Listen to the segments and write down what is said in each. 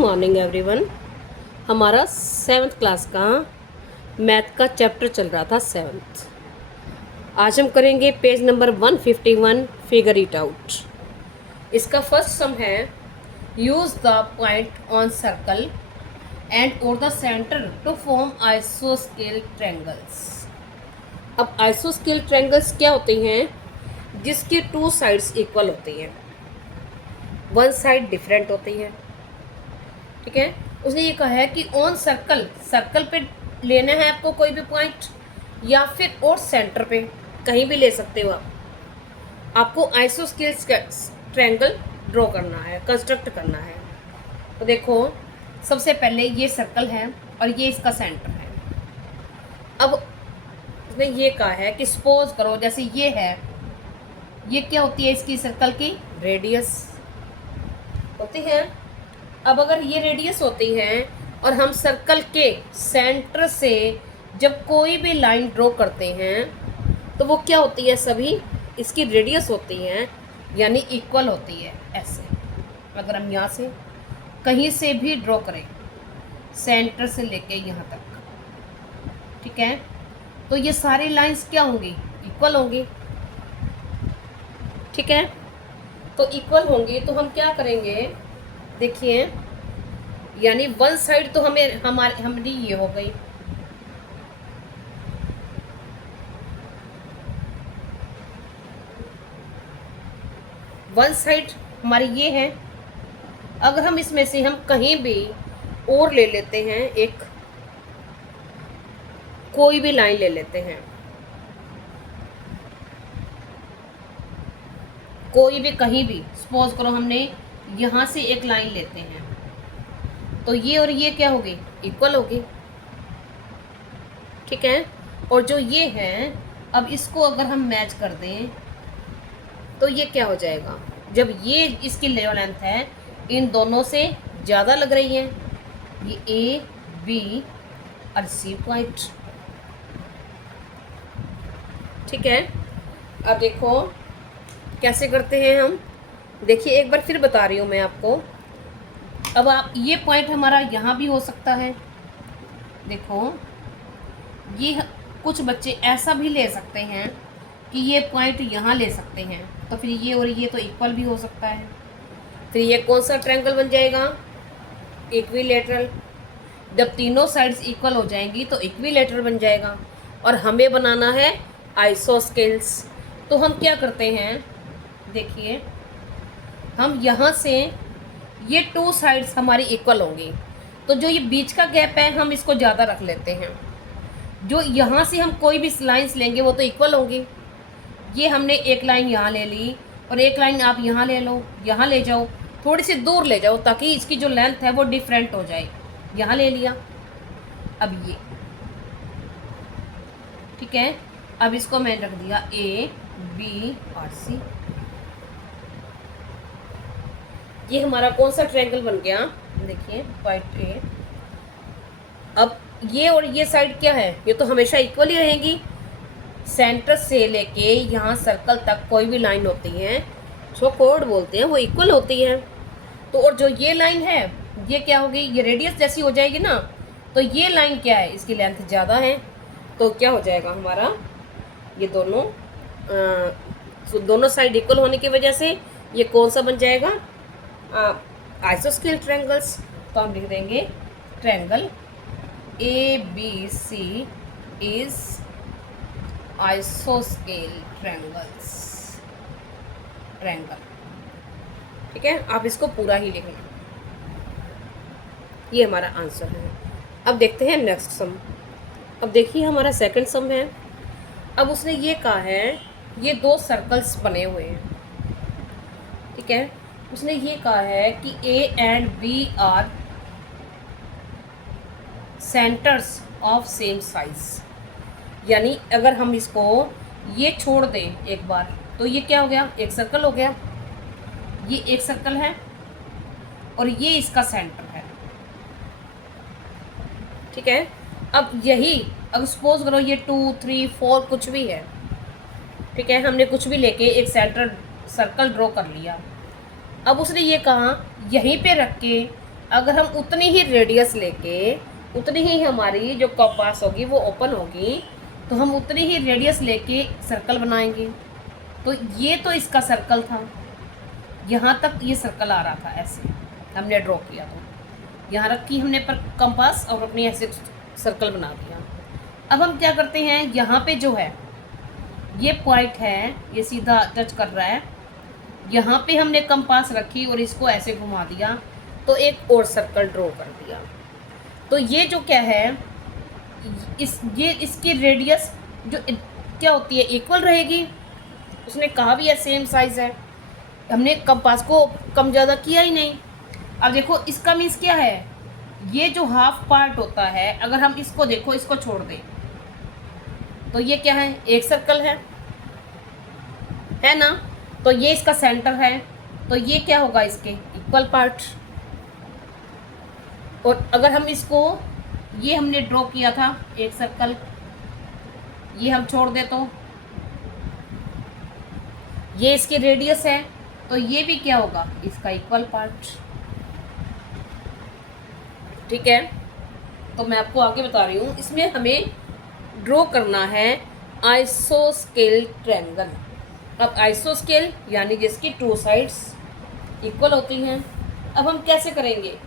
Morning everyone. हमारा 7th class का math का चैप्टर चल रहा था 7th। आज हम करेंगे page number 151, figure it out. इसका फर्स्ट सम है use the point on circle and or the centre to form आइसोस्केल ट्रायंगल्स। अब आइसोस्केल ट्रायंगल्स क्या होते हैं? जिसकी टू साइड्स इक्वल होती हैं, वन साइड डिफरेंट होती है। ठीक है, उसने ये कहा है कि ऑन सर्कल, सर्कल पे लेना है आपको कोई भी पॉइंट, या फिर और सेंटर पे कहीं भी ले सकते हो आप। आपको आइसोस्केल ट्रायंगल ड्रॉ करना है, कंस्ट्रक्ट करना है। तो देखो, सबसे पहले ये सर्कल है और ये इसका सेंटर है। अब उसने ये कहा है कि सपोज करो जैसे ये है, ये क्या होती है इसकी सर्कल की? रेडियस होती है। अब अगर ये रेडियस होती है और हम सर्कल के सेंटर से जब कोई भी लाइन ड्रॉ करते हैं तो वो क्या होती है? सभी इसकी रेडियस होती हैं, यानी इक्वल होती है। ऐसे अगर हम यहाँ से कहीं से भी ड्रॉ करें, सेंटर से लेके यहाँ तक, ठीक है, तो ये सारी लाइंस क्या होंगी? इक्वल होंगी। ठीक है, तो इक्वल होंगी तो हम क्या करेंगे? देखिए, यानी वन साइड तो हमारी ये हो गई, वन साइड हमारी ये है। अगर हम इसमें से हम कहीं भी और ले लेते हैं, एक कोई भी लाइन ले लेते हैं, कोई भी कहीं भी, सपोज करो हमने यहाँ से एक लाइन लेते हैं, तो ये और ये क्या होगी? इक्वल होगी। ठीक है, और जो ये है, अब इसको अगर हम मैच कर दें तो ये क्या हो जाएगा? जब ये इसकी लेंथ है, इन दोनों से ज़्यादा लग रही है, ये ए बी और सी पॉइंट। ठीक है, अब देखो कैसे करते हैं हम। देखिए, एक बार फिर बता रही हूँ मैं आपको। अब आप ये पॉइंट हमारा यहाँ भी हो सकता है। देखो, ये कुछ बच्चे ऐसा भी ले सकते हैं कि ये पॉइंट यहाँ ले सकते हैं, तो फिर ये और ये तो इक्वल भी हो सकता है। फिर ये कौन सा ट्रायंगल बन जाएगा? इक्विलेटरल। जब तीनों साइड्स इक्वल हो जाएंगी तो इक्विलेटरल बन जाएगा। और हमें बनाना है आइसोस्केल्स। तो हम क्या करते हैं? देखिए, हम यहाँ से ये टू साइड्स हमारी इक्वल होंगी, तो जो ये बीच का गैप है हम इसको ज़्यादा रख लेते हैं। जो यहाँ से हम कोई भी लाइंस लेंगे वो तो इक्वल होंगी। ये हमने एक लाइन यहाँ ले ली और एक लाइन आप यहाँ ले लो, यहाँ ले जाओ, थोड़ी सी दूर ले जाओ ताकि इसकी जो लेंथ है वो डिफरेंट हो जाए। यहाँ ले लिया, अब ये, ठीक है, अब इसको मैंने रख दिया ए बी और सी। ये हमारा कौन सा ट्रायंगल बन गया? देखिए, पॉइंट ए। अब ये और ये साइड क्या है? ये तो हमेशा इक्वल ही रहेंगी। सेंटर से लेके यहाँ सर्कल तक कोई भी लाइन होती है, जो कोड बोलते हैं, वो इक्वल होती है। तो और जो ये लाइन है, ये क्या होगी? ये रेडियस जैसी हो जाएगी ना। तो ये लाइन क्या है? इसकी लेंथ ज़्यादा है, तो क्या हो जाएगा हमारा? ये दोनों साइड इक्वल होने की वजह से ये कौन सा बन जाएगा? आइसोस्केल ट्रायंगल्स। तो हम लिख देंगे triangle A B C is आइसोस्केल ट्रायंगल्स, ट्रायंगल। ठीक है, आप इसको पूरा ही लिखना। ये हमारा आंसर है। अब देखते हैं नेक्स्ट सम। अब देखिए, हमारा सेकंड सम है। अब उसने ये कहा है, ये दो सर्कल्स बने हुए हैं। ठीक है, उसने ये कहा है कि A and B are centres of same size. यानी अगर हम इसको ये छोड़ दें एक बार, तो ये क्या हो गया? एक सर्कल हो गया। ये एक सर्कल है और ये इसका सेंटर है। ठीक है, अब यही, अब सपोज करो ये 2 3 4 कुछ भी है। ठीक है, हमने कुछ भी लेके एक सेंटर सर्कल ड्रॉ कर लिया। अब उसने ये कहा यहीं पे रख के अगर हम उतनी ही रेडियस लेके, उतनी ही हमारी जो कंपास होगी वो ओपन होगी, तो हम उतनी ही रेडियस लेके सर्कल बनाएंगे। तो ये तो इसका सर्कल था, यहाँ तक ये सर्कल आ रहा था, ऐसे हमने ड्रॉ किया, तो यहाँ रखी हमने पर कंपास और अपनी ऐसे सर्कल बना दिया। अब हम क्या करते हैं, यहाँ पे जो है ये पॉइंट है, ये सीधा टच कर रहा है, यहाँ पे हमने कंपास रखी और इसको ऐसे घुमा दिया, तो एक और सर्कल ड्रॉ कर दिया। तो ये जो क्या है, ये इसकी रेडियस जो क्या होती है, इक्वल रहेगी। उसने कहा भी है सेम साइज़ है, हमने कंपास को कम ज़्यादा किया ही नहीं। अब देखो इसका मीन्स क्या है, ये जो हाफ पार्ट होता है, अगर हम इसको देखो, इसको छोड़ दें, तो ये क्या है, एक सर्कल है ना। तो ये इसका सेंटर है, तो ये क्या होगा, इसके इक्वल पार्ट। और अगर हम इसको, ये हमने ड्रॉ किया था एक सर्कल, ये हम छोड़ दे, तो ये इसकी रेडियस है, तो ये भी क्या होगा, इसका इक्वल पार्ट। ठीक है, तो मैं आपको आगे बता रही हूँ। इसमें हमें ड्रॉ करना है आइसोस्केल ट्रायंगल। अब आइसोस्केल यानी जिसकी टू साइड्स इक्वल होती हैं। अब हम कैसे करेंगे,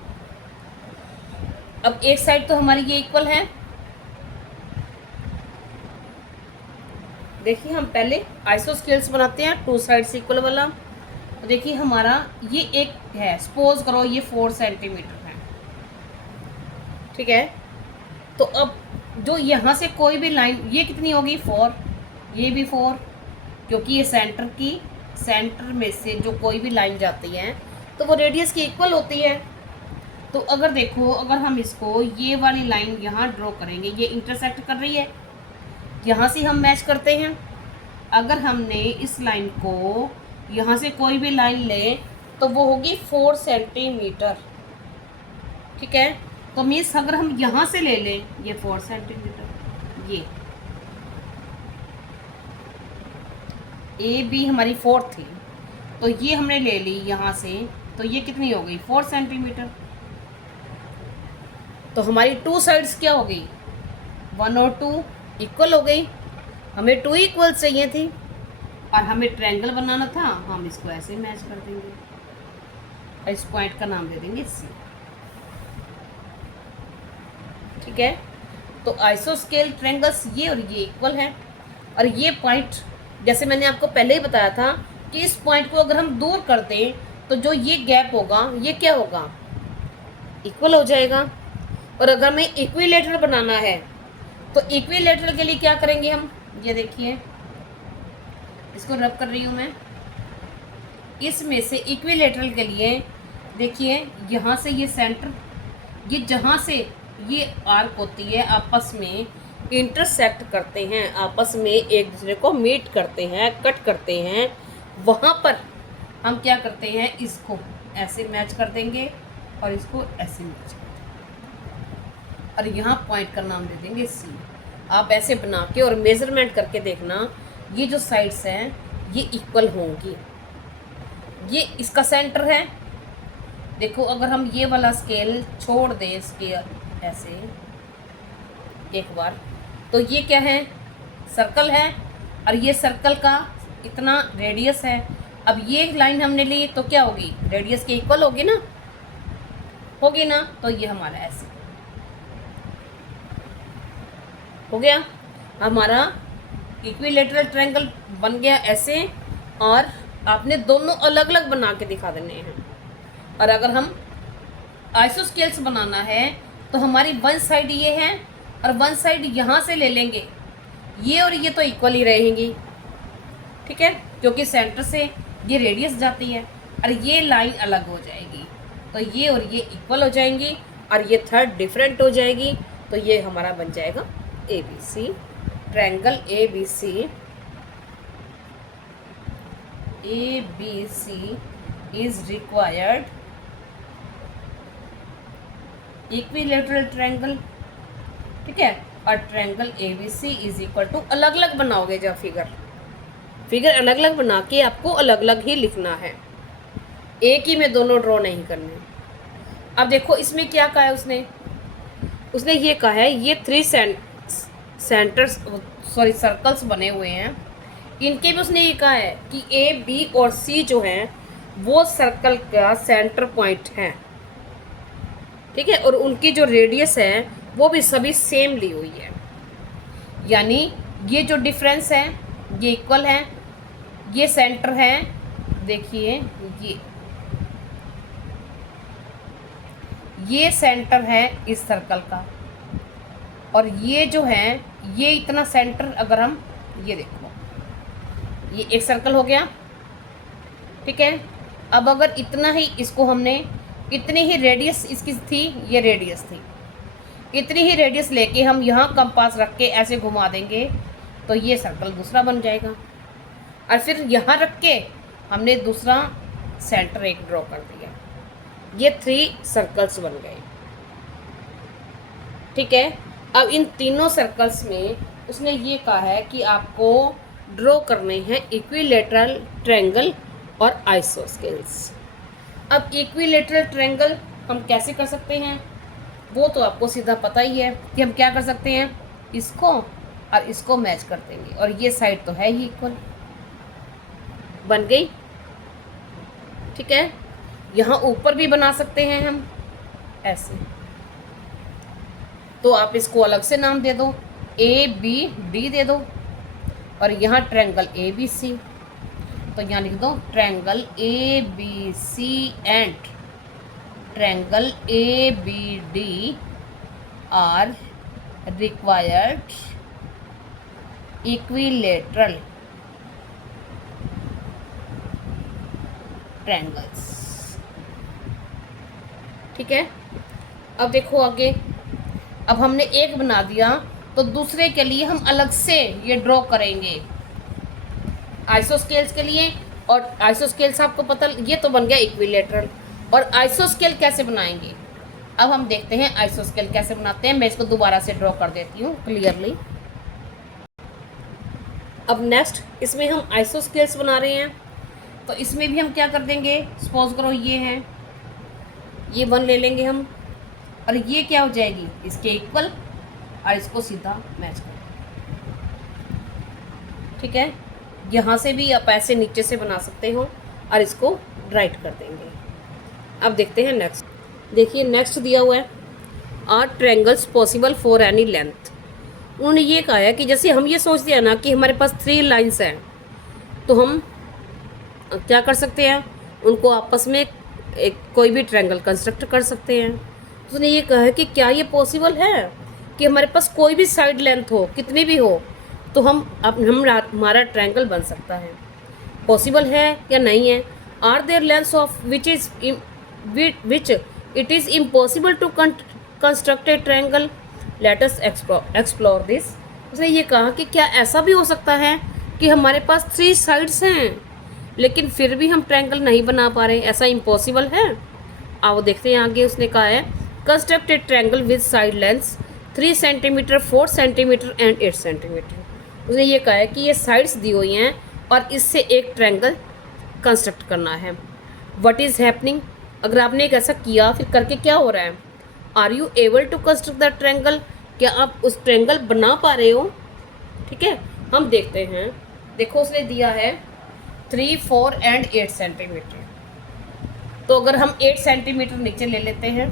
अब एक साइड तो हमारी ये इक्वल है, देखिए हम पहले आइसोस्केल्स बनाते हैं टू साइड्स इक्वल वाला। तो देखिए हमारा ये एक है, सपोज करो ये 4 सेंटीमीटर है, ठीक है। तो अब जो यहाँ से कोई भी लाइन, ये कितनी होगी, 4, ये भी 4, क्योंकि ये सेंटर में से जो कोई भी लाइन जाती है तो वो रेडियस की इक्वल होती है। तो अगर देखो, अगर हम इसको, ये वाली लाइन यहाँ ड्रॉ करेंगे, ये इंटरसेक्ट कर रही है, यहाँ से हम मैच करते हैं। अगर हमने इस लाइन को, यहाँ से कोई भी लाइन ले, तो वो होगी 4 सेंटीमीटर, ठीक है। तो मीन्स अगर हम यहाँ से ले लें, ये 4 सेंटीमीटर, ये ए बी हमारी 4 थी, तो ये हमने ले ली यहाँ से, तो ये कितनी हो गई, 4 सेंटीमीटर। तो हमारी टू साइड्स क्या हो गई, 1 और 2 इक्वल हो गई। हमें 2 इक्वल चाहिए थी और हमें ट्रायंगल बनाना था, हम इसको ऐसे मैच कर देंगे और इस पॉइंट का नाम दे देंगे सी, ठीक है। तो आइसोस्केल ट्रायंगल्स ये और ये इक्वल है, और ये पॉइंट जैसे मैंने आपको पहले ही बताया था कि इस पॉइंट को अगर हम दूर कर दें तो जो ये गैप होगा ये क्या होगा, इक्वल हो जाएगा। और अगर हमें इक्विलेटरल बनाना है तो इक्विलेटरल के लिए क्या करेंगे हम, ये देखिए इसको रब कर रही हूँ मैं, इसमें से इक्विलेटरल के लिए देखिए यहाँ से ये सेंटर, ये जहाँ से ये आर्क होती है आपस में इंटरसेक्ट करते हैं, आपस में एक दूसरे को मीट करते हैं, कट करते हैं, वहाँ पर हम क्या करते हैं, इसको ऐसे मैच कर देंगे और इसको ऐसे मैच कर देंगे और यहाँ पॉइंट का नाम दे देंगे सी। आप ऐसे बना के और मेज़रमेंट करके देखना, ये जो साइड्स हैं ये इक्वल होंगी। ये इसका सेंटर है, देखो अगर हम ये वाला स्केल छोड़ दें, स्केल ऐसे एक बार, तो ये क्या है, सर्कल है, और ये सर्कल का इतना रेडियस है। अब ये लाइन हमने ली तो क्या होगी, रेडियस के इक्वल होगी ना, होगी ना। तो ये हमारा ऐसे हो गया, हमारा इक्विलेटरल ट्रायंगल बन गया ऐसे। और आपने दोनों अलग अलग बना के दिखा देने हैं। और अगर हम आइसोस्केल्स बनाना है तो हमारी वन साइड ये है और वन साइड यहाँ से ले लेंगे, ये और ये तो इक्वल ही रहेंगी, ठीक है, क्योंकि सेंटर से ये रेडियस जाती है और ये लाइन अलग हो जाएगी, तो ये और ये इक्वल हो जाएंगी और ये थर्ड डिफरेंट हो जाएगी। तो ये हमारा बन जाएगा ABC, triangle ABC is required equilateral triangle, ठीक है। और triangle ABC is equal to, अलग अलग बनाओगे जब फिगर अलग अलग बना के आपको अलग अलग ही लिखना है, एक ही में दोनों ड्रॉ नहीं करने। अब देखो इसमें क्या कहा है उसने ये कहा है ये 3 सेंटर्स सर्कल्स बने हुए हैं, इनके भी उसने ये कहा है कि ए बी और सी जो हैं वो सर्कल का सेंटर पॉइंट है, ठीक है, और उनकी जो रेडियस है वो भी सभी सेम ली हुई है, यानी ये जो डिफरेंस है ये इक्वल है, ये सेंटर है, देखिए ये सेंटर है इस सर्कल का, और ये जो है ये इतना सेंटर, अगर हम ये देखो ये एक सर्कल हो गया, ठीक है। अब अगर इतना ही इसको हमने, इतनी ही रेडियस इसकी थी, ये रेडियस थी, इतनी ही रेडियस लेके हम यहाँ कंपास रख के ऐसे घुमा देंगे तो ये सर्कल दूसरा बन जाएगा, और फिर यहाँ रख के हमने दूसरा सेंटर एक ड्रॉ कर दिया, ये 3 सर्कल्स बन गए, ठीक है। अब इन तीनों सर्कल्स में उसने ये कहा है कि आपको ड्रॉ करने हैं इक्विलेटरल ट्रायंगल और आइसोस्केल्स। अब इक्विलेटरल ट्रायंगल हम कैसे कर सकते हैं, वो तो आपको सीधा पता ही है कि हम क्या कर सकते हैं, इसको और इसको मैच कर देंगे, और ये साइड तो है ही इक्वल, बन गई, ठीक है। यहाँ ऊपर भी बना सकते हैं हम ऐसे, तो आप इसको अलग से नाम दे दो, ए बी डी दे दो, और यहाँ ट्रायंगल ए बी सी, तो यहाँ लिख दो triangle A B C and triangle A B D are required equilateral triangles, ठीक है। अब देखो आगे, अब हमने एक बना दिया तो दूसरे के लिए हम अलग से ये ड्रॉ करेंगे आइसोस्केल्स के लिए, और आइसोस्केल्स आपको पता, ये तो बन गया इक्विलेटरल, और आइसोस्केल कैसे बनाएंगे अब हम देखते हैं आइसोस्केल कैसे बनाते हैं। मैं इसको दोबारा से ड्रॉ कर देती हूँ क्लियरली। अब नेक्स्ट इसमें हम आइसोस्केल्स बना रहे हैं, तो इसमें भी हम क्या कर देंगे, सपोज करो ये है, ये 1 ले लेंगे हम, और ये क्या हो जाएगी इसके इक्वल, और इसको सीधा मैच कर, ठीक है। यहाँ से भी आप ऐसे नीचे से बना सकते हो और इसको राइट कर देंगे। अब देखते हैं नेक्स्ट, देखिए नेक्स्ट दिया हुआ है are triangles possible for any length. उन्होंने ये कहा है कि जैसे हम ये सोच दिया ना कि हमारे पास 3 लाइंस हैं, तो हम क्या कर सकते हैं, उनको आपस में एक कोई भी ट्रायंगल कंस्ट्रक्ट कर सकते हैं। तो उसने ये कहा है कि क्या ये पॉसिबल है कि हमारे पास कोई भी साइड लेंथ हो, कितनी भी हो, तो हमारा ट्रायंगल बन सकता है, पॉसिबल है या नहीं है। Are there lengths of which it is impossible to construct a triangle, let us explore this. उसने ये कहा कि क्या ऐसा भी हो सकता है कि हमारे पास 3 साइड्स हैं लेकिन फिर भी हम ट्रायंगल नहीं बना पा रहे, ऐसा इम्पॉसिबल है। आओ देखते हैं आगे, उसने कहा है construct a triangle with side lengths 3 centimetre 4 centimetre and 8 centimetre. उसने ये कहा है कि ये साइड्स दी हुई हैं और इससे एक ट्रायंगल कंस्ट्रक्ट करना है। व्हाट इज़ हैपनिंग, अगर आपने एक ऐसा किया फिर करके क्या हो रहा है, are you able to construct the triangle, क्या आप उस ट्रायंगल बना पा रहे हो, ठीक है। हम देखते हैं, देखो उसने दिया है 3 4 एंड 8 सेंटीमीटर, तो अगर हम 8 सेंटीमीटर नीचे ले लेते हैं,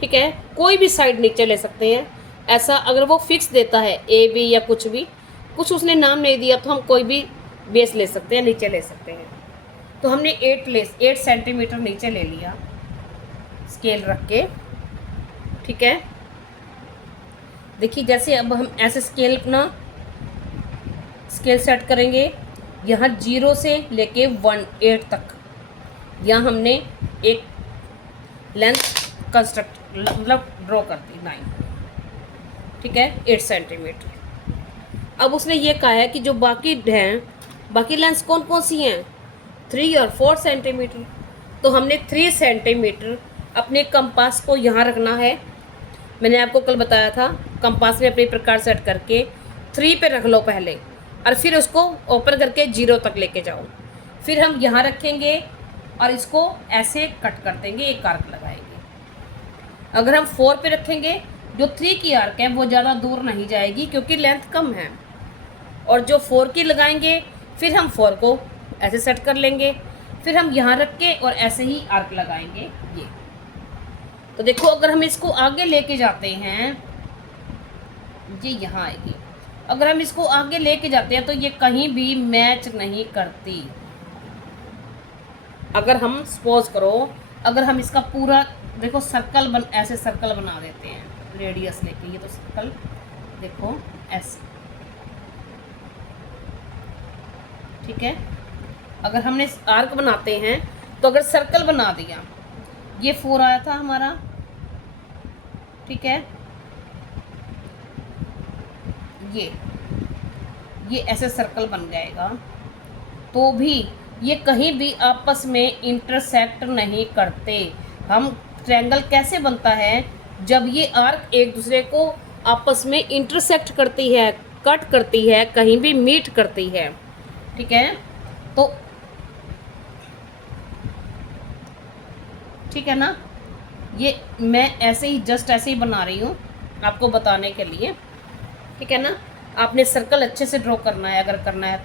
ठीक है, कोई भी साइड नीचे ले सकते हैं। ऐसा अगर वो फिक्स देता है ए बी या कुछ भी, कुछ उसने नाम नहीं दिया, तो हम कोई भी बेस ले सकते हैं, नीचे ले सकते हैं। तो हमने 8 सेंटीमीटर नीचे ले लिया स्केल रख के, ठीक है। देखिए जैसे अब हम ऐसे स्केल अपना स्केल सेट करेंगे, यहाँ 0 से लेके 8 तक, यहाँ हमने एक लेंथ कंस्ट्रक्ट मतलब ड्रॉ कर दी 9, ठीक है, 8 सेंटीमीटर। अब उसने ये कहा है कि जो बाकी हैं, बाकी लेंथ कौन कौन सी हैं, 3 और 4 सेंटीमीटर। तो हमने 3 सेंटीमीटर अपने कंपास को यहाँ रखना है। मैंने आपको कल बताया था कंपास में अपने प्रकार सेट करके 3 पे रख लो पहले, और फिर उसको ओपन करके 0 तक लेके जाओ। फिर हम यहाँ रखेंगे और इसको ऐसे कट कर देंगे, एक आर्क लगाएंगे। अगर हम 4 पे रखेंगे, जो 3 की आर्क है वो ज़्यादा दूर नहीं जाएगी क्योंकि लेंथ कम है। और जो 4 की लगाएंगे, फिर हम 4 को ऐसे सेट कर लेंगे, फिर हम यहाँ रख के और ऐसे ही आर्क लगाएंगे ये। तो देखो अगर हम इसको आगे लेके जाते हैं, ये यहाँ आएगी। अगर हम इसको आगे लेके जाते हैं तो ये कहीं भी मैच नहीं करती। अगर हम सपोज करो, अगर हम इसका पूरा देखो सर्कल ऐसे सर्कल बना देते हैं रेडियस लेके, ये तो सर्कल देखो ऐसे, ठीक है। अगर हमने आर्क बनाते हैं तो अगर सर्कल बना दिया, ये 4 आया था हमारा, ठीक है, ये ऐसे सर्कल बन जाएगा, तो भी ये कहीं भी आपस में इंटरसेक्ट नहीं करते। हम ट्रायंगल कैसे बनता है, जब ये आर्क एक दूसरे को आपस में इंटरसेक्ट करती है, कट करती है, कहीं भी मीट करती है, ठीक है। तो ठीक है ना, ये मैं ऐसे ही जस्ट ऐसे ही बना रही हूँ आपको बताने के लिए, ठीक है ना। आपने सर्कल अच्छे से ड्रॉ करना है, अगर करना है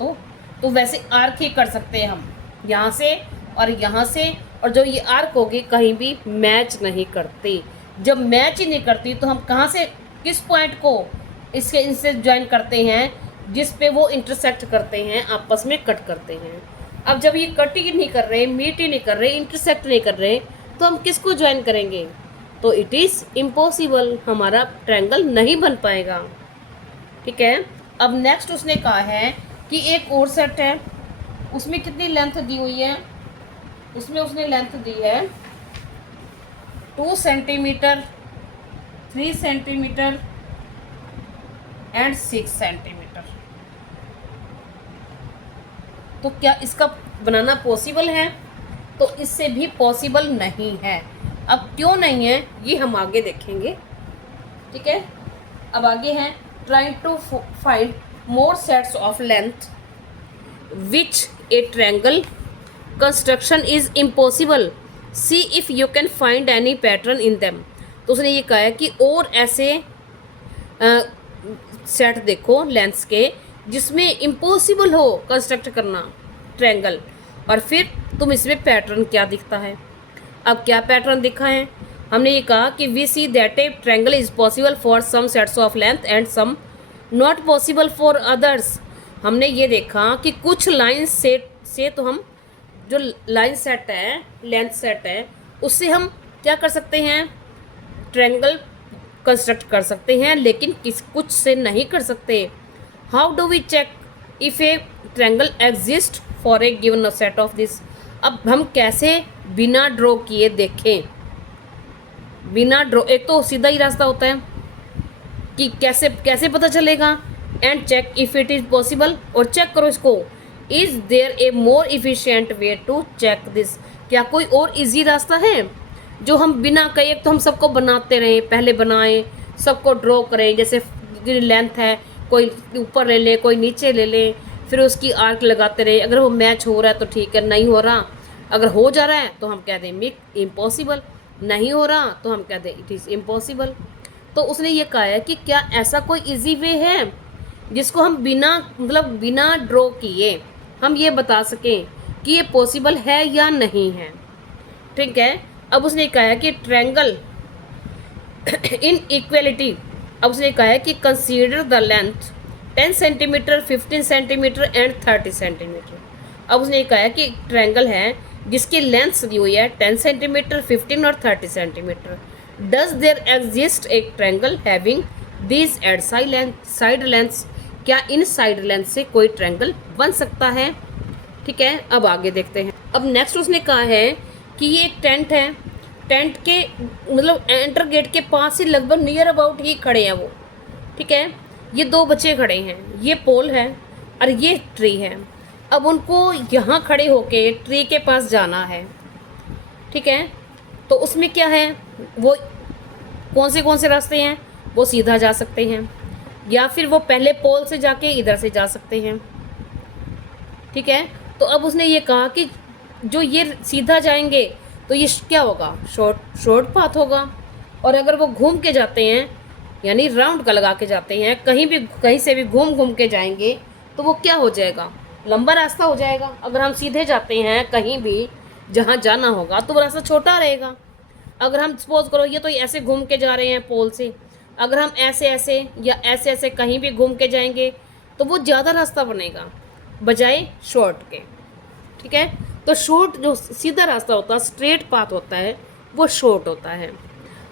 तो वैसे आर्क ही कर सकते हैं हम, यहाँ से और यहाँ से। और जो ये आर्क होगी कहीं भी मैच नहीं करती। जब मैच ही नहीं करती तो हम कहाँ से, किस पॉइंट को इसके इनसे ज्वाइन करते हैं, जिस पे वो इंटरसेक्ट करते हैं, आपस में कट करते हैं। अब जब ये कट ही नहीं कर रहे, मीट ही नहीं कर रहे, इंटरसेक्ट नहीं कर रहे, तो हम किसको ज्वाइन करेंगे? तो इट इज़ इम्पॉसिबल, हमारा ट्रायंगल नहीं बन पाएगा, ठीक है। अब नेक्स्ट उसने कहा है कि एक और सेट है, उसमें कितनी लेंथ दी हुई है, उसमें उसने लेंथ दी है 2 सेंटीमीटर, 3 सेंटीमीटर एंड 6 सेंटीमीटर। तो क्या इसका बनाना पॉसिबल है? तो इससे भी पॉसिबल नहीं है। अब क्यों नहीं है ये हम आगे देखेंगे, ठीक है। अब आगे है trying to find more sets of length which a triangle construction is impossible, see if you can find any pattern in them। तो उसने ये कहा है कि और ऐसे सेट देखो लेंथ्स के जिसमें इम्पॉसिबल हो कंस्ट्रक्ट करना ट्रायंगल, और फिर तुम इसमें पैटर्न क्या दिखता है। अब क्या पैटर्न दिखा है? हमने ये कहा कि we see that a triangle is possible for some sets of length and some not possible for others. हमने ये देखा कि कुछ लाइन सेट से तो हम जो लाइन सेट है, लेंथ सेट है, उससे हम क्या कर सकते हैं, ट्रायंगल कंस्ट्रक्ट कर सकते हैं, लेकिन कुछ से नहीं कर सकते। How do we check if a triangle exist for a given set of this. अब हम कैसे बिना ड्रॉ किए देखें, बिना ड्रॉ, एक तो सीधा ही रास्ता होता है कि कैसे पता चलेगा, and check if it is possible, और चेक करो इसको, is there a more efficient way to check this. क्या कोई और इजी रास्ता है जो हम बिना कहे, एक तो हम सबको बनाते रहें, पहले बनाएं, सबको ड्रॉ करें, जैसे लेंथ है कोई ऊपर ले ले, कोई नीचे ले ले, फिर उसकी आर्क लगाते रहे। अगर वो मैच हो रहा है तो ठीक है, नहीं हो रहा, अगर हो जा रहा है तो हम कह दें इम्पॉसिबल, नहीं हो रहा तो हम कह दें इट इज़ इम्पॉसिबल। तो उसने ये कहा है कि क्या ऐसा कोई इजी वे है जिसको हम बिना ड्रॉ किए हम ये बता सकें कि ये पॉसिबल है या नहीं है, ठीक है। अब उसने कहा है कि ट्रायंगल इन इक्वलिटी, अब उसने कहा है कि consider the length 10 centimetre, 15 centimetre and 30 centimetre. अब उसने कहा है कि ट्रायंगल है जिसकी लेंथ दी हुई है 10 सेंटीमीटर, 15 और 30 centimetre. Does there exist a triangle having this at side lengths. क्या इन साइड लेंथ से कोई ट्रायंगल बन सकता है, ठीक है। अब आगे देखते हैं। अब नेक्स्ट उसने कहा है कि ये एक टेंट है, टेंट के एंटर गेट के पास ही लगभग नियर अबाउट ही खड़े हैं वो, ठीक है। ये 2 बच्चे खड़े हैं, ये पोल है और ये ट्री है। अब उनको यहाँ खड़े होके ट्री के पास जाना है, ठीक है। तो उसमें क्या है, वो कौन से रास्ते हैं, वो सीधा जा सकते हैं या फिर वो पहले पोल से जाके इधर से जा सकते हैं, ठीक है। तो अब उसने ये कहा कि जो ये सीधा जाएंगे तो ये क्या होगा, शॉर्ट पाथ होगा। और अगर वो घूम के जाते हैं यानी राउंड का लगा के जाते हैं, कहीं से भी घूम के जाएंगे तो वो क्या हो जाएगा, लंबा रास्ता हो जाएगा। अगर हम सीधे जाते हैं कहीं भी जहाँ जाना होगा तो वो रास्ता छोटा रहेगा। अगर हम सपोज करो ये तो ऐसे घूम के जा रहे हैं पोल से, अगर हम ऐसे ऐसे या ऐसे ऐसे कहीं भी घूम के जाएंगे तो वो ज़्यादा रास्ता बनेगा बजाय शॉर्ट के। ठीक है, तो शॉर्ट जो सीधा रास्ता होता है, स्ट्रेट पाथ होता है, वो शॉर्ट होता है।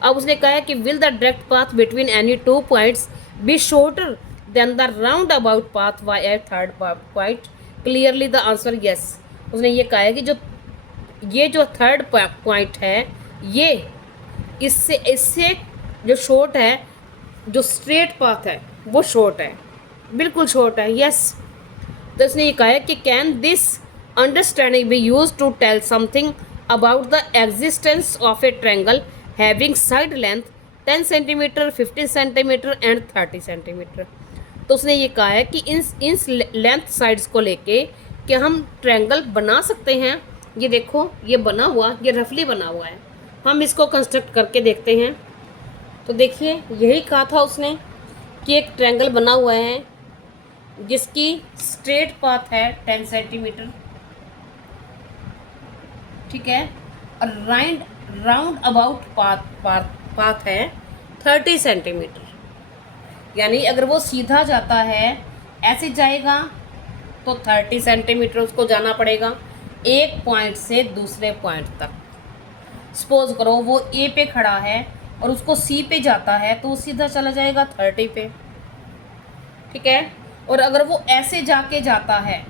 अब उसने कहा है कि will the direct path between any two points be shorter than the round about path by a third point, clearly the answer yes. उसने ये कहा है कि जो थर्ड पॉइंट है ये इससे इससे जो शॉर्ट है, जो स्ट्रेट पाथ है वो शॉर्ट है, बिल्कुल शॉर्ट है, यस। तो इसने ये कहा है कि can this understanding be use to tell something about the existence of a triangle having side length 10 centimetre, 15 centimetre and 30 centimetre. तो उसने ये कहा है कि इन लेंथ साइड्स को लेके क्या हम ट्रायंगल बना सकते हैं। ये देखो ये बना हुआ, ये रफली बना हुआ है, हम इसको कंस्ट्रक्ट करके देखते हैं। तो देखिए यही कहा था उसने कि एक ट्रायंगल बना हुआ है जिसकी स्ट्रेट पाथ है 10 सेंटीमीटर, ठीक है, और राउंड अबाउट पाथ है 30 सेंटीमीटर। यानी अगर वो सीधा जाता है, ऐसे जाएगा तो 30 सेंटीमीटर उसको जाना पड़ेगा एक पॉइंट से दूसरे पॉइंट तक। सपोज करो वो ए पे खड़ा है और उसको सी पे जाता है तो वो सीधा चला जाएगा 30 पे, ठीक है। और अगर वो ऐसे जाके जाता है,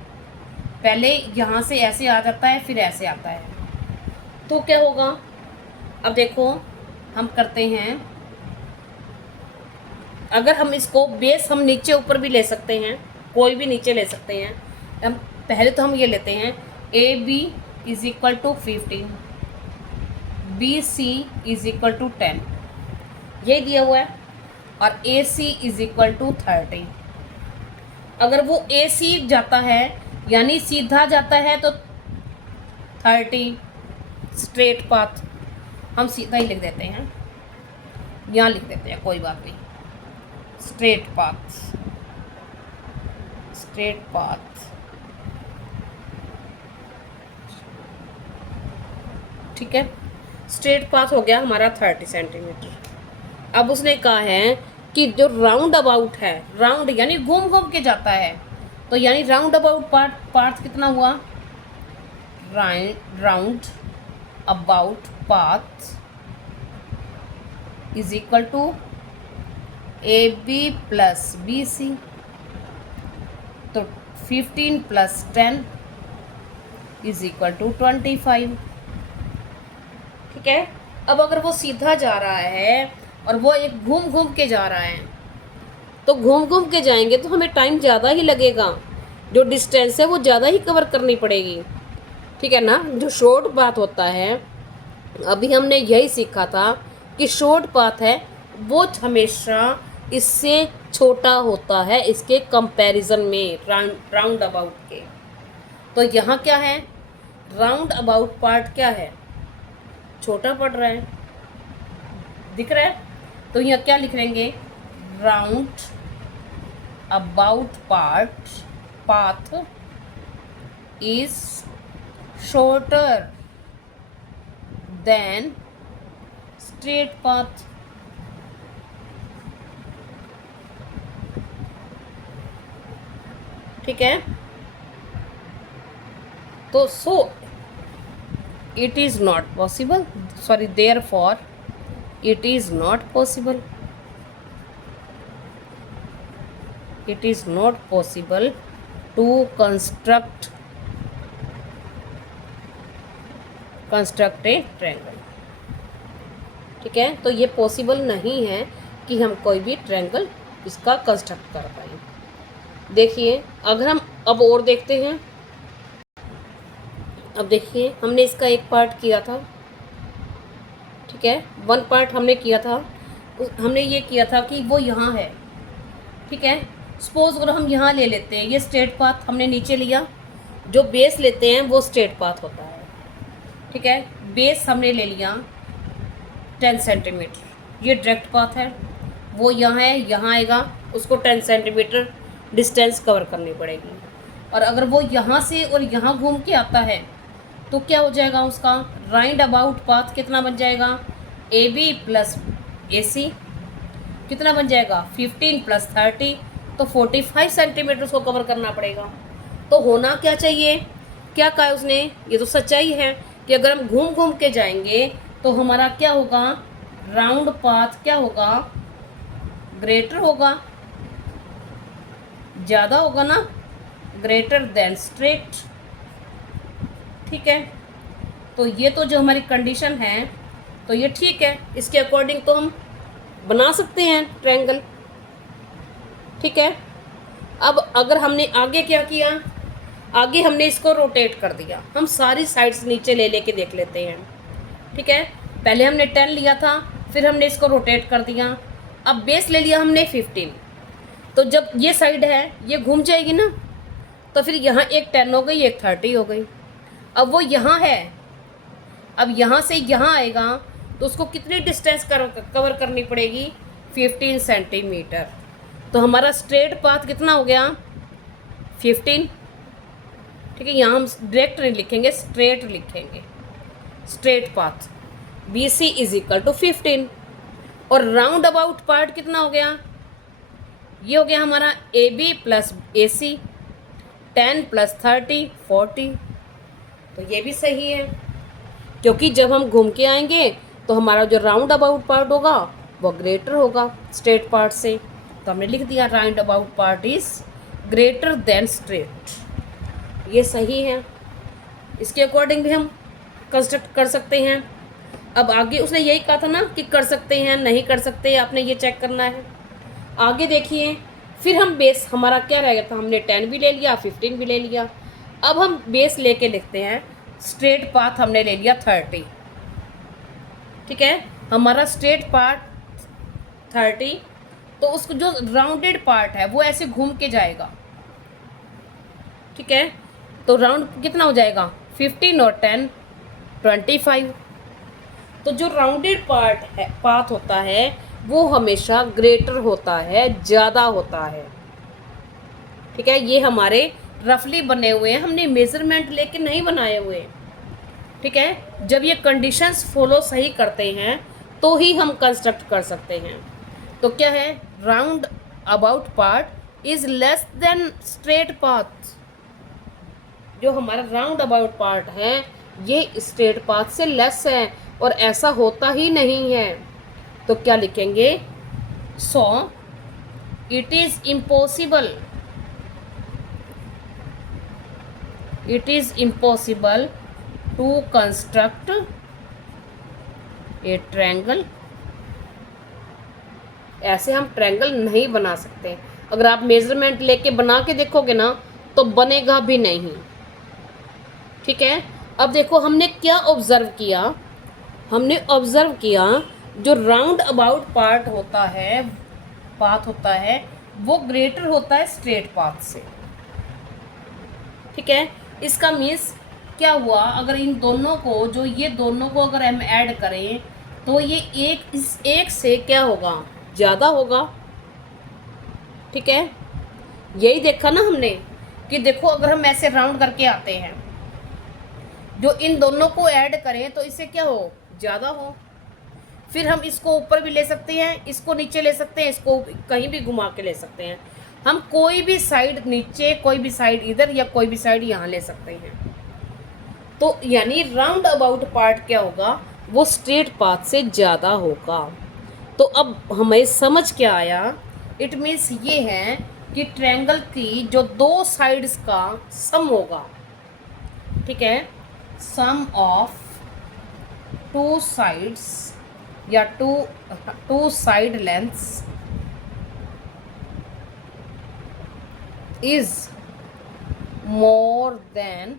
पहले यहाँ से ऐसे आ जाता है फिर ऐसे आता है, तो क्या होगा। अब देखो हम करते हैं, अगर हम इसको बेस हम नीचे ऊपर भी ले सकते हैं, कोई भी नीचे ले सकते हैं। हम पहले तो हम ये लेते हैं A B is equal to 15, B C is equal to 10, ये दिया हुआ है, और A C is equal to 30। अगर वो ए सी जाता है यानी सीधा जाता है तो 30 स्ट्रेट पाथ, हम सीधा ही लिख देते हैं, यहाँ लिख देते हैं, कोई बात नहीं, स्ट्रेट पाथ। ठीक है, स्ट्रेट पाथ हो गया हमारा 30 सेंटीमीटर। अब उसने कहा है कि जो राउंड अबाउट है, राउंड यानी घूम के जाता है, तो यानी राउंड अबाउट पाथ कितना हुआ, round about path is equal to A B plus B C, तो 15 प्लस 10 इज इक्वल टू 25। ठीक है, अब अगर वो सीधा जा रहा है और वो एक घूम के जा रहा है, तो घूम के जाएंगे तो हमें टाइम ज़्यादा ही लगेगा, जो डिस्टेंस है वो ज़्यादा ही कवर करनी पड़ेगी, ठीक है ना। जो शॉर्ट पाथ होता है, अभी हमने यही सीखा था कि शॉर्ट पाथ है वो हमेशा इससे छोटा होता है इसके कंपैरिजन में राउंड अबाउट के। तो यहाँ क्या है, राउंड अबाउट पार्ट क्या है, छोटा पड़ रहा है, दिख रहा है, तो यहाँ क्या लिख लेंगे, round about path is shorter than straight path. ठीक है, तो सो it is not possible, sorry, therefore it is not possible to construct a triangle। ठीक है, तो ये पॉसिबल नहीं है कि हम कोई भी ट्रायंगल इसका कंस्ट्रक्ट कर पाए। देखिए अगर हम अब और देखते हैं, अब देखिए हमने इसका एक पार्ट किया था, ठीक है, वन पार्ट हमने किया था, हमने ये किया था कि वो यहाँ है, ठीक है। सपोज अगर हम यहाँ ले लेते हैं, ये स्ट्रेट पाथ हमने नीचे लिया, जो बेस लेते हैं वो स्ट्रेट पाथ होता है, ठीक है। बेस हमने ले लिया 10 सेंटीमीटर, ये डायरेक्ट पाथ है, वो यहाँ है, यहाँ आएगा, उसको 10 सेंटीमीटर डिस्टेंस कवर करनी पड़ेगी। और अगर वो यहाँ से और यहाँ घूम के आता है तो क्या हो जाएगा, उसका राउंड अबाउट पाथ कितना बन जाएगा, ए बी प्लस ए सी कितना बन जाएगा 15 प्लस 30, तो 45 सेंटीमीटर उसको कवर करना पड़ेगा। तो होना क्या चाहिए, क्या कहा है उसने, ये तो सच्चाई है कि अगर हम घूम घूम के जाएंगे तो हमारा क्या होगा, राउंड पाथ क्या होगा, ग्रेटर होगा, ज़्यादा होगा ना, ग्रेटर देन स्ट्रेट। ठीक है, तो ये तो जो हमारी कंडीशन है तो ये ठीक है, इसके अकॉर्डिंग तो हम बना सकते हैं ट्रायंगल। ठीक है, अब अगर हमने आगे क्या किया, आगे हमने इसको रोटेट कर दिया, हम सारी साइड्स नीचे ले लेके देख लेते हैं। ठीक है, पहले हमने 10 लिया था, फिर हमने इसको रोटेट कर दिया, अब बेस ले लिया हमने 15, तो जब ये साइड है ये घूम जाएगी ना, तो फिर यहाँ एक 10 हो गई, एक 30 हो गई। अब वो यहाँ है, अब यहाँ से यहाँ आएगा तो उसको कितनी डिस्टेंस कवर करनी पड़ेगी, 15 सेंटीमीटर। तो हमारा स्ट्रेट पाथ कितना हो गया, 15। ठीक है, यहाँ हम डायरेक्ट नहीं लिखेंगे, स्ट्रेट लिखेंगे, straight path B C is equal to 15। और राउंड अबाउट पार्ट कितना हो गया, ये हो गया हमारा A B plus A C, 10 plus 30 40। तो ये भी सही है, क्योंकि जब हम घूम के आएंगे तो हमारा जो राउंड अबाउट पार्ट होगा वो ग्रेटर होगा स्ट्रेट पार्ट से। तो हमने लिख दिया round about part is greater than straight, ये सही है, इसके अकॉर्डिंग भी हम कंस्ट्रक्ट कर सकते हैं। अब आगे उसने यही कहा था ना कि कर सकते हैं, नहीं कर सकते, आपने ये चेक करना है। आगे देखिए, फिर हम बेस हमारा क्या रह गया था, हमने 10 भी ले लिया, 15 भी ले लिया। अब हम बेस लेके लिखते हैं, स्ट्रेट पाथ हमने ले लिया 30। ठीक है, हमारा स्ट्रेट पार्ट 30, तो उसको जो राउंडेड पार्ट है वो ऐसे घूम के जाएगा। ठीक है, तो राउंड कितना हो जाएगा, 15 और 10 25। तो जो राउंडेड पार्ट है, पाथ होता है, वो हमेशा ग्रेटर होता है, ज़्यादा होता है। ठीक है, ये हमारे रफली बने हुए हैं, हमने मेजरमेंट लेके नहीं बनाए हुए। ठीक है, जब ये कंडीशंस फॉलो सही करते हैं तो ही हम कंस्ट्रक्ट कर सकते हैं। तो क्या है, round about part is less than straight path. जो हमारा राउंड अबाउट पार्ट है ये स्ट्रेट पाथ से लेस है, और ऐसा होता ही नहीं है। तो क्या लिखेंगे, so it is impossible, it is impossible to construct a triangle. ऐसे हम ट्रायंगल नहीं बना सकते, अगर आप मेजरमेंट लेके बना के देखोगे ना तो बनेगा भी नहीं। ठीक है, अब देखो हमने क्या ऑब्जर्व किया, हमने ऑब्जर्व किया जो राउंड अबाउट पार्ट होता है, पाथ होता है, वो ग्रेटर होता है स्ट्रेट पाथ से। ठीक है, इसका मीन्स क्या हुआ, अगर इन दोनों को, जो ये दोनों को अगर हम ऐड करें तो ये एक इस एक से क्या होगा, ज़्यादा होगा। ठीक है, यही देखा ना हमने कि देखो अगर हम ऐसे राउंड करके आते हैं, जो इन दोनों को ऐड करें तो इससे क्या हो, ज़्यादा हो। फिर हम इसको ऊपर भी ले सकते हैं, इसको नीचे ले सकते हैं, इसको कहीं भी घुमा के ले सकते हैं। हम कोई भी साइड नीचे, कोई भी साइड इधर, या कोई भी साइड यहाँ ले सकते हैं। तो यानी राउंड अबाउट पार्ट क्या होगा, वो स्ट्रेट पाथ से ज़्यादा होगा। तो अब हमें समझ क्या आया, इट मीन्स ये है कि ट्रायंगल की जो दो साइड्स का सम होगा। ठीक है, सम ऑफ टू साइड्स या two side lengths is more than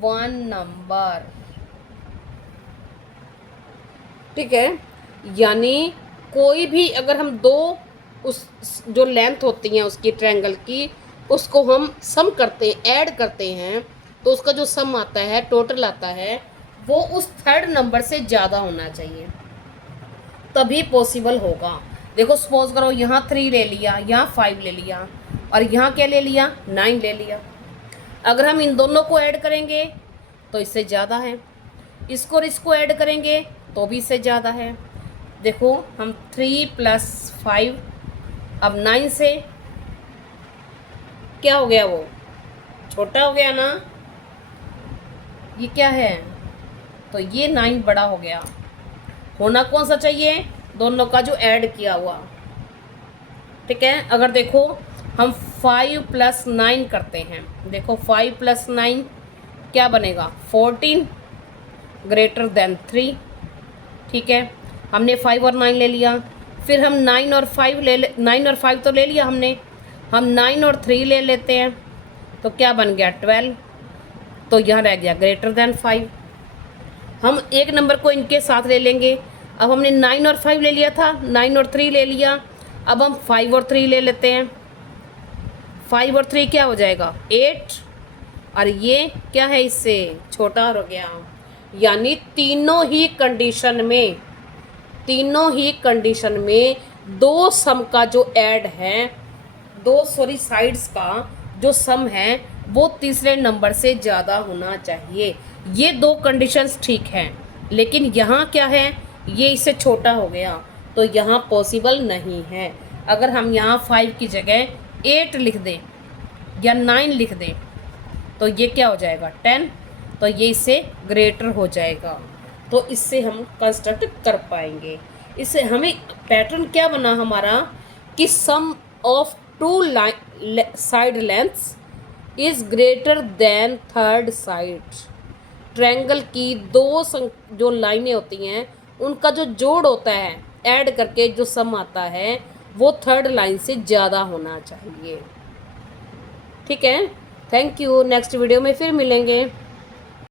one number. ठीक है, यानी कोई भी अगर हम दो उस जो लेंथ होती हैं उसकी ट्रायंगल की, उसको हम सम करते हैं, ऐड करते हैं, तो उसका जो सम आता है, टोटल आता है, वो उस थर्ड नंबर से ज़्यादा होना चाहिए, तभी पॉसिबल होगा। देखो सपोज करो यहाँ 3 ले लिया, यहाँ 5 ले लिया, और यहाँ क्या ले लिया, 9 ले लिया। अगर हम इन दोनों को ऐड करेंगे तो इससे ज़्यादा है, इसको और इसको ऐड करेंगे तो भी इससे ज़्यादा है। देखो हम 3 + 5, अब 9 से क्या हो गया, वो छोटा हो गया ना, ये क्या है, तो ये 9 बड़ा हो गया। होना कौन सा चाहिए, दोनों का जो ऐड किया हुआ। ठीक है, अगर देखो हम 5 + 9 करते हैं, देखो 5 + 9 क्या बनेगा, 14 > 3। ठीक है, हमने 5 और 9 ले लिया, फिर हम 9 और 5 9 और 5 तो ले लिया हमने, हम 9 और 3 ले लेते हैं, तो क्या बन गया, 12। तो यहाँ रह गया > 5। हम एक नंबर को इनके साथ ले लेंगे। अब हमने 9 और 5 ले लिया था, 9 और 3 ले लिया, अब हम 5 और 3 ले लेते हैं। 5 और 3 क्या हो जाएगा, 8, और ये क्या है, इससे छोटा हो गया। यानी तीनों ही कंडीशन में दो सम का जो ऐड है, साइड्स का जो सम है वो तीसरे नंबर से ज़्यादा होना चाहिए। ये दो कंडीशंस ठीक हैं, लेकिन यहाँ क्या है, ये इससे छोटा हो गया, तो यहाँ पॉसिबल नहीं है। अगर हम यहाँ 5 की जगह 8 लिख दें या 9 लिख दें तो ये क्या हो जाएगा, 10, तो ये इससे ग्रेटर हो जाएगा। तो इससे हम कंस्ट्रक्ट कर पाएंगे। इससे हमें पैटर्न क्या बना हमारा, कि sum of 2 side lengths is greater than third side. Triangle की जो लाइनें होती हैं उनका जो जोड़ होता है, ऐड करके जो सम आता है वो थर्ड लाइन से ज़्यादा होना चाहिए। ठीक है, थैंक यू। नेक्स्ट वीडियो में फिर मिलेंगे।